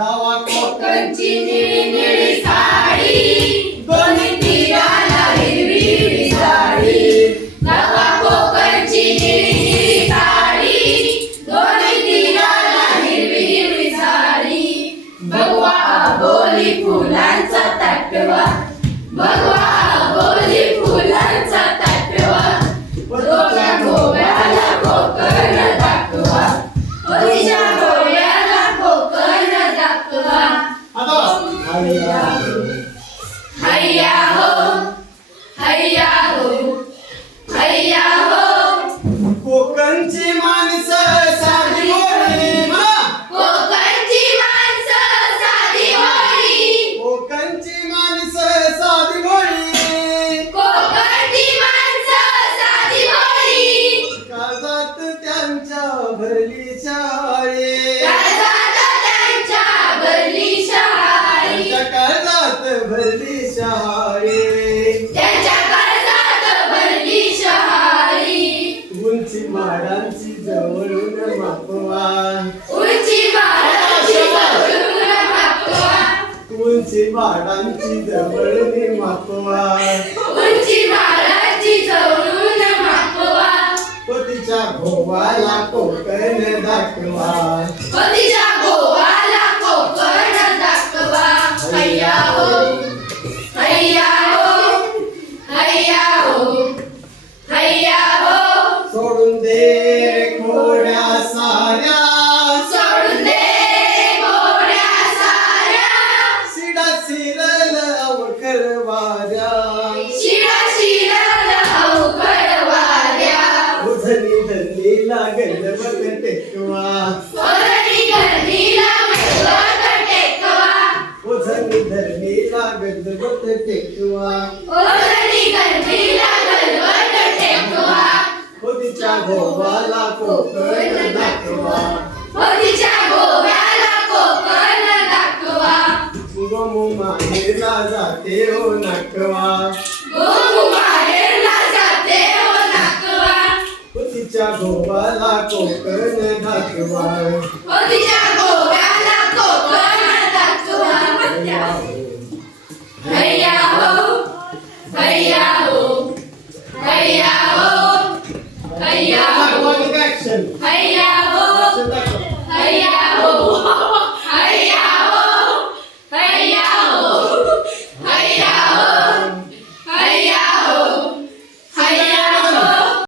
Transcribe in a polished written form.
डावा कोकणची निळी निळी साडी, दोन्ही तीराला हिरवी हिरवी साडी. डावा कोकणची निळी निळी साडी, दोन्ही तीराला हिरवी हिरवी साडी. भगवा अबोली फुलांचा ताटवा, भगवा अबोली फुलांचा ताटवा. दोघा गोव्याला कोकण दाखवा, तिच्या गोव्याला कोकण दाखवा. हैया हो, हैया हो, हैया हो. कोकणची माणसं साधी भोळी म्हणा. कोकणची माणसं साधी भोळी, कोकणची माणसं साधी भोळी. कोकणची माणसं साधी भोळी. काळजात त्यांच्या भरली शाळी, काळजात त्यांच्या भरली शाळी, त्यांच्या काळजात भरली शाळी. त्यांच्या काळजात भरली शाळी. उंची माडांची जवळून मापवा, उंची माडांची जवळून मापवा, उंची माडांची जवळून मापवा. उंची माडांची जवळून मापवा. पतीच्या घोवाला कोकण दाखवा, पतीच्या गोवाला कोकण दाखवा. हैया हो, हैया हो, हैया हो, हैया हो. सोडून दे खोड्या साऱ्या, सोडून दे गोड्या साऱ्या, शिडा शिरल अवघड वाऱ्या. शिरा शिरल अवघड वाऱ्या. उधनी धरली लागल बघ टेकवा, ओरडी गर्दीला गलबत टेकवा, उधनी धरली लागल बघ टेकवा. ओरडी गर्दीला गलबत टेकवा. पतीच्या घोवाला कोकण दाखवा, पतीच्या गोव्याला कोकण दाखवा. गोमू माहेरला जाते हो नाकवा, गोमू माहेरला जाते हो नाकवा. पतीच्या घोवाला कोकण दाखवा. पतीच्या